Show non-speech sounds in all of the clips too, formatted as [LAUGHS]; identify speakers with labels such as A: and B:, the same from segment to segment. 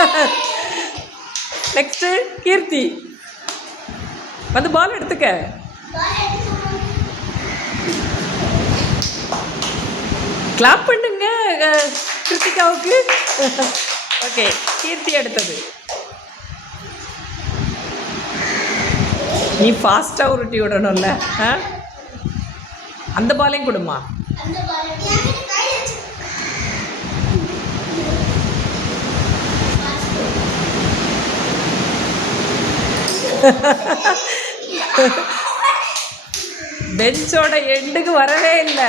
A: [LAUGHS] Next கீர்த்தி. வந்து பால் எடுத்துக்க. Clap பண்ணுங்க கிருத்திகாவுக்கு. [LAUGHS] ஓகே கீர்த்தி எடுத்தது. நீ ஃபாஸ்ட்டாக உருட்டி விடணும்ல ஆ அந்த பாலையும் கொடுமா பெஞ்சோட எண்டுக்கு வரவே இல்லை.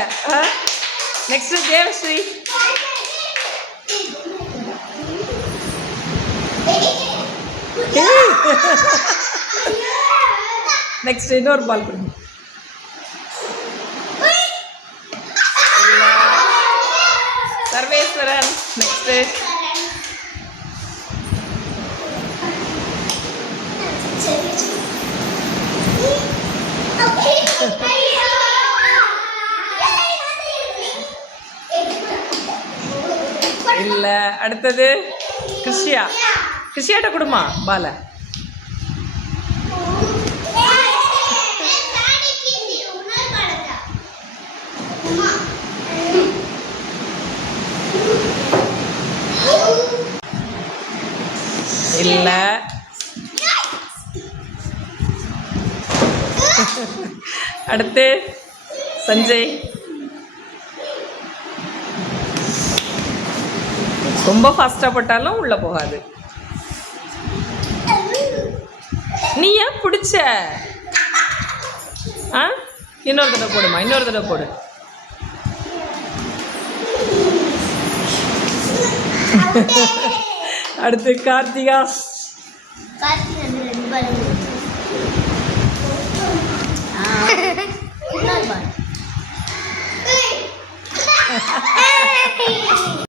A: நெக்ஸ்ட் தேவஸ்ரீ. நெக்ஸ்ட் இன்னொரு பால் கொடுங்க. சர்வேஸ்வரன். நெக்ஸ்ட் இல்லை அடுத்தது கிறிஸ்டியா. கிறிஸ்டியாட்ட கொடுமா பால. இல்லை. அடுத்து சஞ்சய். ரொம்ப ஃபாஸ்ட்டாக போட்டாலும் உள்ளே போகாது. நீ ஏன் பிடிச்ச? ஆ? இன்னொரு தடவை போடுமா? இன்னொரு தடவை போடு. அடுத்து கார்த்திகா.